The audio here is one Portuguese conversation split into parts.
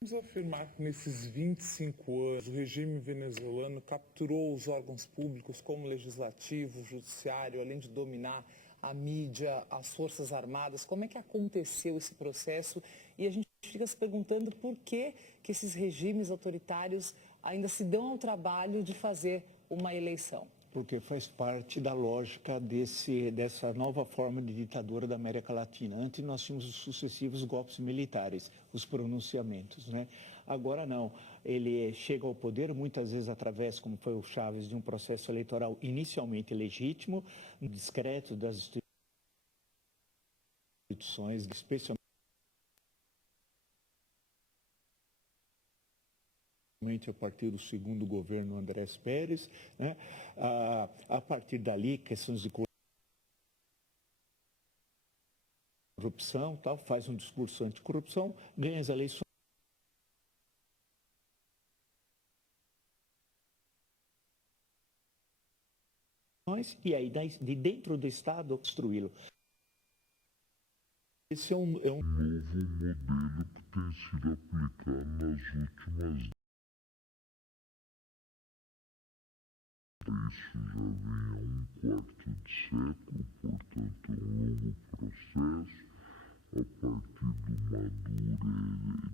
Vamos afirmar que nesses 25 anos o regime venezuelano capturou os órgãos públicos como o legislativo, o judiciário, além de dominar a mídia, as forças armadas. Como é que aconteceu esse processo? E a gente fica se perguntando por que esses regimes autoritários ainda se dão ao trabalho de fazer uma eleição. Porque faz parte da lógica dessa nova forma de ditadura da América Latina. Antes nós tínhamos os sucessivos golpes militares, os pronunciamentos, né? Agora não, ele chega ao poder muitas vezes através, como foi o Chávez, de um processo eleitoral inicialmente legítimo, discreto das instituições, especialmente a partir do segundo governo Andrés Pérez, né? A partir dali, questões de corrupção, tal, faz um discurso anticorrupção, ganha as eleições e aí de dentro do Estado construí-lo. Esse é um novo modelo que tem sido aplicado nas últimas. Isso já vem há um quarto de século, portanto é um longo processo. A partir do Maduro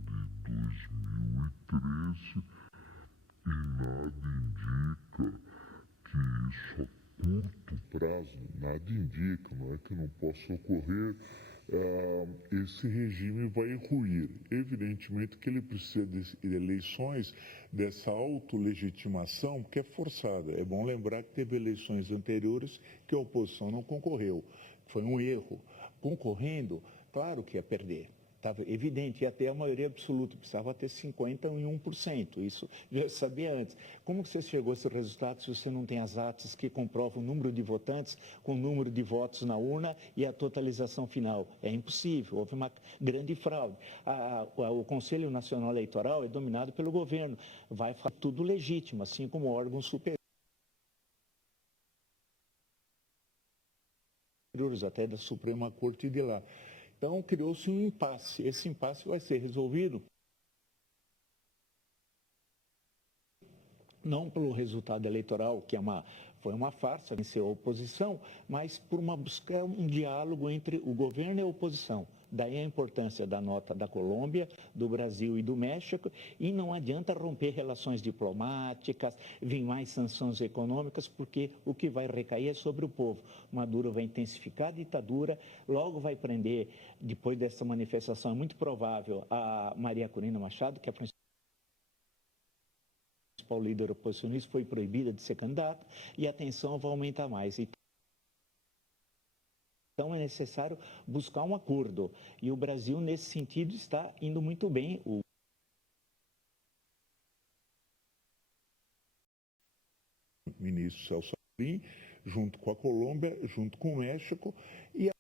de 2013, e nada indica que isso a curto prazo, nada indica, não é que não possa ocorrer, esse regime vai ruir. Evidentemente que ele precisa de eleições dessa autolegitimação, que é forçada. É bom lembrar que teve eleições anteriores que a oposição não concorreu. Foi um erro. Concorrendo, claro que ia perder. Estava evidente, e até a maioria absoluta, precisava ter 51%, isso já sabia antes. Como você chegou a esse resultado se você não tem as atas que comprovam o número de votantes com o número de votos na urna e a totalização final? É impossível, houve uma grande fraude. O Conselho Nacional Eleitoral é dominado pelo governo, vai fazer tudo legítimo, assim como o órgão superior, até da Suprema Corte de lá. Então, criou-se um impasse. Esse impasse vai ser resolvido não pelo resultado eleitoral, que foi uma farsa, venceu a oposição, mas por buscar um diálogo entre o governo e a oposição. Daí a importância da nota da Colômbia, do Brasil e do México, e não adianta romper relações diplomáticas, vir mais sanções econômicas, porque o que vai recair é sobre o povo. Maduro vai intensificar a ditadura, logo vai prender, depois dessa manifestação, é muito provável, a Maria Corina Machado, que é a principal líder oposicionista, foi proibida de ser candidata e a tensão vai aumentar mais. Então é necessário buscar um acordo e o Brasil, nesse sentido, está indo muito bem. O ministro Celso Amorim, junto com a Colômbia, junto com o México, e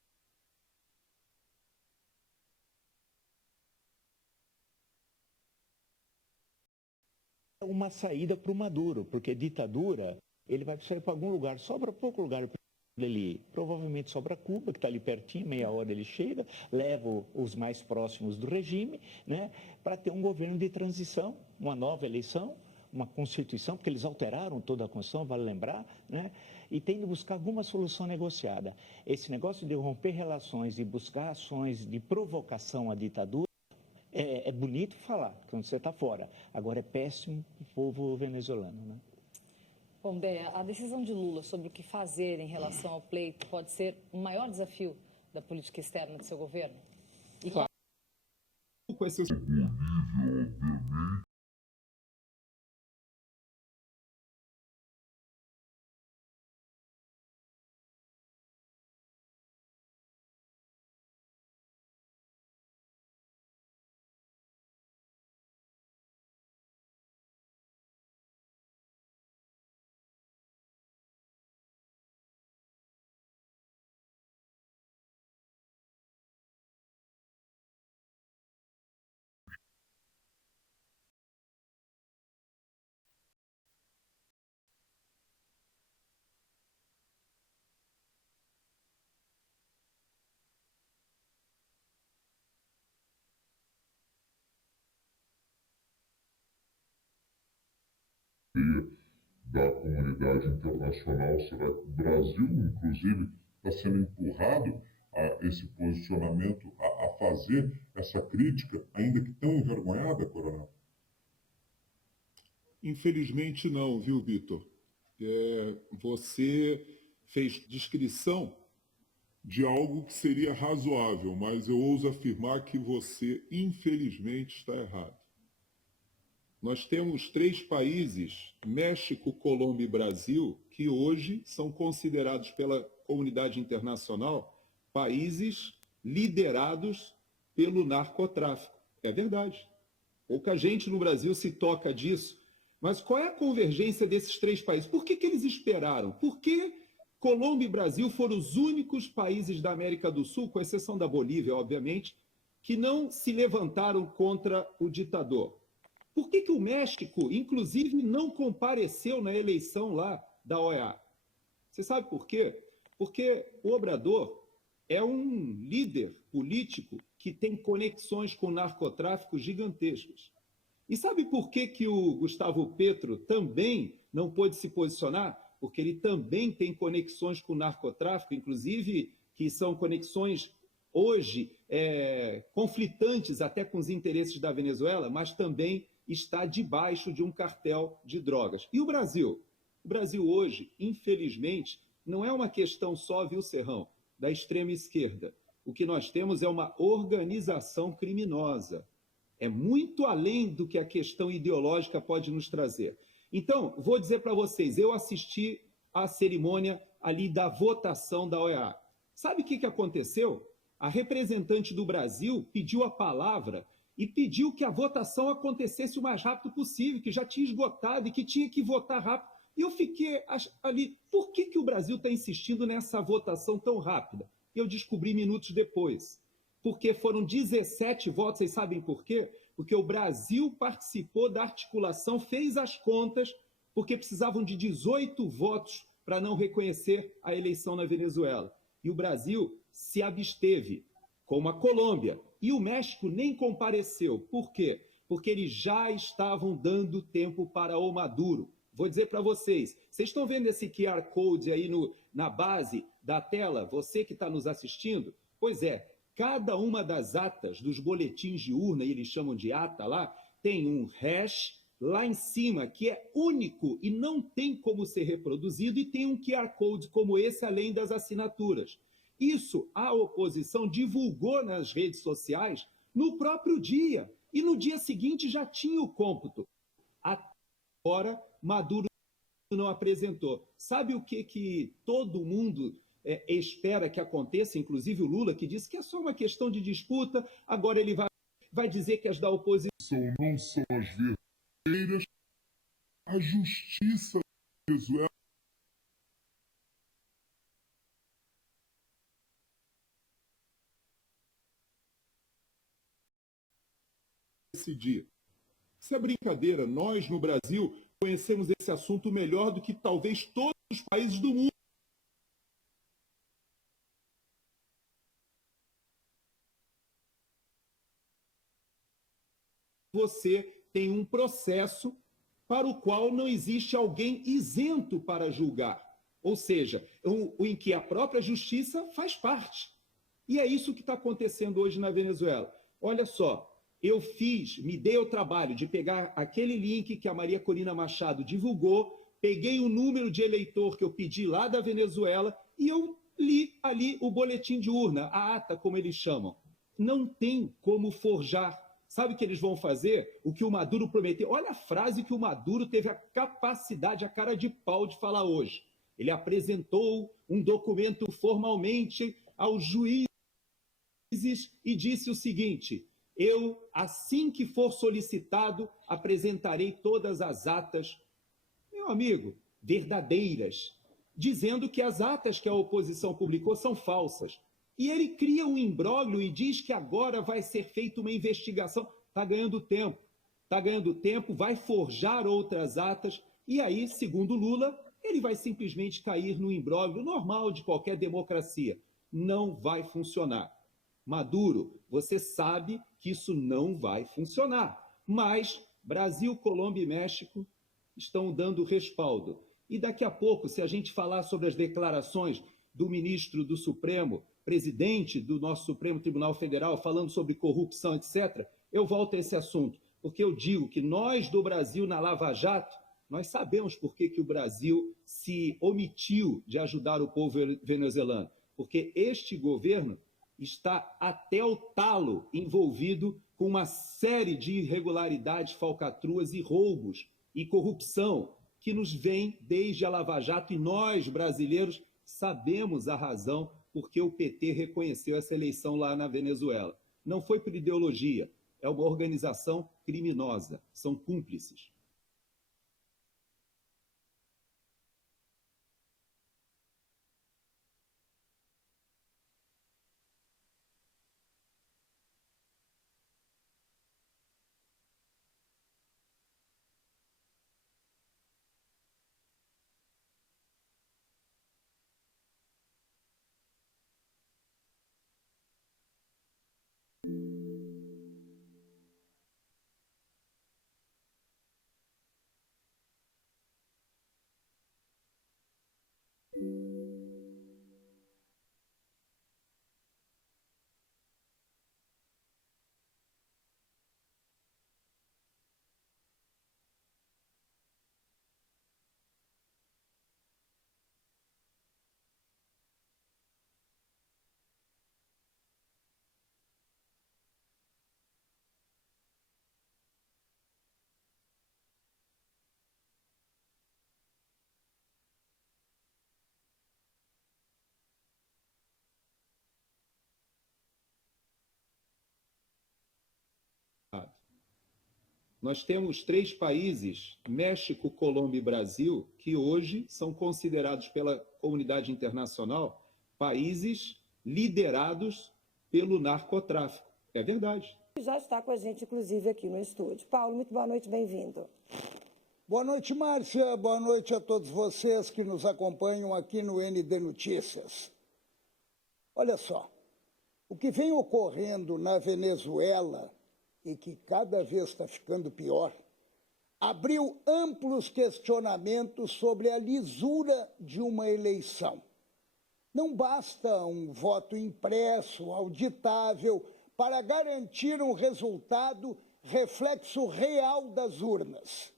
uma saída para o Maduro, porque ditadura, ele vai sair para algum lugar, sobra pouco lugar para ele ir. Provavelmente sobra Cuba, que está ali pertinho, meia hora ele chega, leva os mais próximos do regime, né, para ter um governo de transição, uma nova eleição, uma Constituição, porque eles alteraram toda a Constituição, vale lembrar, né, e tem de buscar alguma solução negociada. Esse negócio de romper relações e buscar ações de provocação à ditadura, é bonito falar, quando você está fora. Agora é péssimo para o povo venezuelano, né? Bom, Déia, a decisão de Lula sobre o que fazer em relação ao pleito pode ser o maior desafio da política externa do seu governo? E Claro. Bolívia, obviamente, da comunidade internacional? Será que o Brasil, inclusive, está sendo empurrado a esse posicionamento, a fazer essa crítica, ainda que tão envergonhada, Coronel? Infelizmente não, viu, Vitor? Você fez descrição de algo que seria razoável, mas eu ouso afirmar que você, infelizmente, está errado. Nós temos 3 países, México, Colômbia e Brasil, que hoje são considerados pela comunidade internacional países liderados pelo narcotráfico. É verdade. Pouca gente no Brasil se toca disso. Mas qual é a convergência desses 3 países? Por que eles esperaram? Por que Colômbia e Brasil foram os únicos países da América do Sul, com exceção da Bolívia, obviamente, que não se levantaram contra o ditador? Por que o México, inclusive, não compareceu na eleição lá da OEA? Você sabe por quê? Porque o Obrador é um líder político que tem conexões com o narcotráfico gigantescas. E sabe por que o Gustavo Petro também não pôde se posicionar? Porque ele também tem conexões com o narcotráfico, inclusive que são conexões hoje conflitantes até com os interesses da Venezuela, mas também está debaixo de um cartel de drogas. E o Brasil? O Brasil hoje, infelizmente, não é uma questão só, viu, Serrão, da extrema esquerda. O que nós temos é uma organização criminosa. É muito além do que a questão ideológica pode nos trazer. Então, vou dizer para vocês, eu assisti à cerimônia ali da votação da OEA. Sabe o que aconteceu? A representante do Brasil pediu a palavra e pediu que a votação acontecesse o mais rápido possível, que já tinha esgotado e que tinha que votar rápido. E eu fiquei ali, por que o Brasil está insistindo nessa votação tão rápida? Eu descobri minutos depois. Porque foram 17 votos, vocês sabem por quê? Porque o Brasil participou da articulação, fez as contas, porque precisavam de 18 votos para não reconhecer a eleição na Venezuela. E o Brasil se absteve, como a Colômbia. E o México nem compareceu. Por quê? Porque eles já estavam dando tempo para o Maduro. Vou dizer para vocês, vocês estão vendo esse QR Code aí na base da tela? Você que está nos assistindo? Pois é, cada uma das atas dos boletins de urna, e eles chamam de ata lá, tem um hash lá em cima, que é único e não tem como ser reproduzido, e tem um QR Code como esse, além das assinaturas. Isso a oposição divulgou nas redes sociais no próprio dia, e no dia seguinte já tinha o cômputo. Agora, Maduro não apresentou. Sabe o que todo mundo espera que aconteça, inclusive o Lula, que disse que é só uma questão de disputa, agora ele vai dizer que as da oposição Não são as verdadeiras. A justiça da Venezuela decidir. Isso é brincadeira. Nós, no Brasil, conhecemos esse assunto melhor do que talvez todos os países do mundo. Você tem um processo para o qual não existe alguém isento para julgar. Ou seja, em que a própria justiça faz parte. E é isso que está acontecendo hoje na Venezuela. Olha só, me dei o trabalho de pegar aquele link que a Maria Corina Machado divulgou, peguei o número de eleitor que eu pedi lá da Venezuela e eu li ali o boletim de urna, a ata, como eles chamam. Não tem como forjar. Sabe o que eles vão fazer? O que o Maduro prometeu. Olha a frase que o Maduro teve a capacidade, a cara de pau de falar hoje. Ele apresentou um documento formalmente aos juízes e disse o seguinte: eu, assim que for solicitado, apresentarei todas as atas, meu amigo, verdadeiras, dizendo que as atas que a oposição publicou são falsas. E ele cria um imbróglio e diz que agora vai ser feita uma investigação. Está ganhando tempo, vai forjar outras atas, e aí, segundo Lula, ele vai simplesmente cair no imbróglio normal de qualquer democracia. Não vai funcionar. Maduro, você sabe que isso não vai funcionar. Mas Brasil, Colômbia e México estão dando respaldo. E daqui a pouco, se a gente falar sobre as declarações do ministro do Supremo, presidente do nosso Supremo Tribunal Federal, falando sobre corrupção, etc., eu volto a esse assunto, porque eu digo que nós do Brasil na Lava Jato, nós sabemos por que o Brasil se omitiu de ajudar o povo venezuelano, porque este governo está até o talo envolvido com uma série de irregularidades, falcatruas e roubos e corrupção que nos vem desde a Lava Jato, e nós, brasileiros, sabemos a razão por que o PT reconheceu essa eleição lá na Venezuela. Não foi por ideologia, é uma organização criminosa, são cúmplices. Nós temos 3 países, México, Colômbia e Brasil, que hoje são considerados pela comunidade internacional países liderados pelo narcotráfico. É verdade. Já está com a gente, inclusive, aqui no estúdio. Paulo, muito boa noite, bem-vindo. Boa noite, Márcia. Boa noite a todos vocês que nos acompanham aqui no ND Notícias. Olha só, o que vem ocorrendo na Venezuela, e que cada vez está ficando pior, abriu amplos questionamentos sobre a lisura de uma eleição. Não basta um voto impresso, auditável, para garantir um resultado reflexo real das urnas.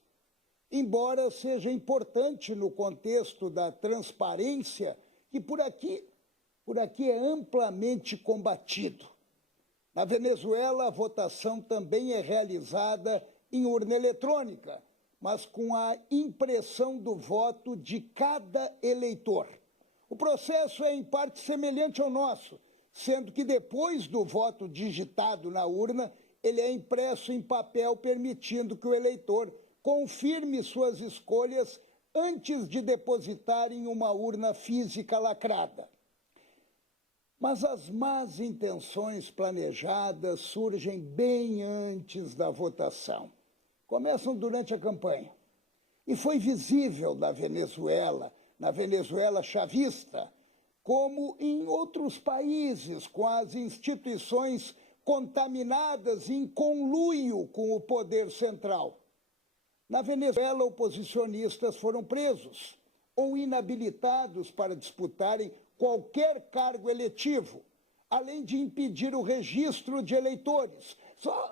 Embora seja importante no contexto da transparência, que por aqui é amplamente combatido. Na Venezuela, a votação também é realizada em urna eletrônica, mas com a impressão do voto de cada eleitor. O processo é, em parte, semelhante ao nosso, sendo que depois do voto digitado na urna, ele é impresso em papel, permitindo que o eleitor confirme suas escolhas antes de depositar em uma urna física lacrada. Mas as más intenções planejadas surgem bem antes da votação. Começam durante a campanha. E foi visível na Venezuela chavista, como em outros países, com as instituições contaminadas em conluio com o poder central. Na Venezuela, oposicionistas foram presos ou inabilitados para disputarem qualquer cargo eletivo, além de impedir o registro de eleitores.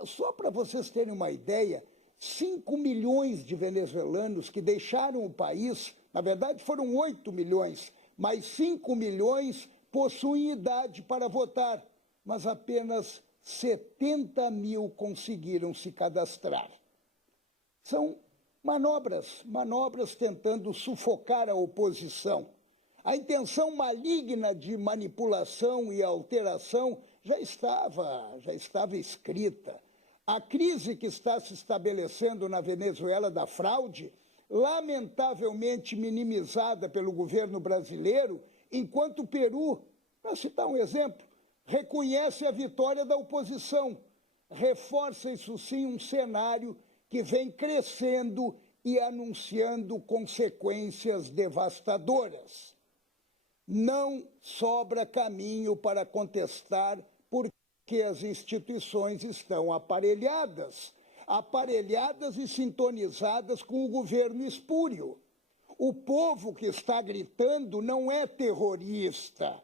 Só para vocês terem uma ideia, 5 milhões de venezuelanos que deixaram o país, na verdade foram 8 milhões, mas 5 milhões possuem idade para votar, mas apenas 70 mil conseguiram se cadastrar. São manobras tentando sufocar a oposição. A intenção maligna de manipulação e alteração já estava escrita. A crise que está se estabelecendo na Venezuela da fraude, lamentavelmente minimizada pelo governo brasileiro, enquanto o Peru, para citar um exemplo, reconhece a vitória da oposição. Reforça, isso sim, um cenário que vem crescendo e anunciando consequências devastadoras. Não sobra caminho para contestar porque as instituições estão aparelhadas. aparelhadas e sintonizadas com o governo espúrio. O povo que está gritando não é terrorista,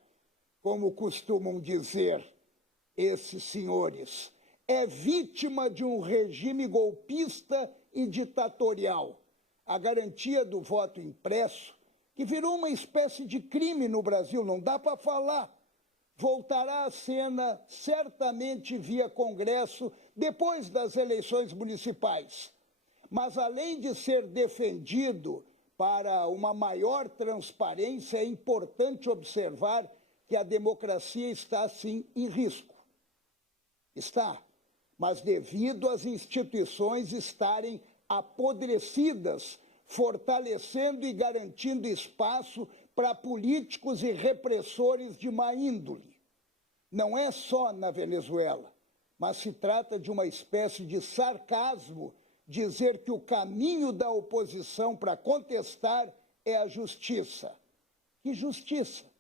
como costumam dizer esses senhores. É vítima de um regime golpista e ditatorial. A garantia do voto impresso, que virou uma espécie de crime no Brasil, não dá para falar, voltará à cena certamente via Congresso depois das eleições municipais. Mas, além de ser defendido para uma maior transparência, é importante observar que a democracia está, sim, em risco. Está, mas devido às instituições estarem apodrecidas, fortalecendo e garantindo espaço para políticos e repressores de má índole. Não é só na Venezuela, mas se trata de uma espécie de sarcasmo dizer que o caminho da oposição para contestar é a justiça. Que justiça?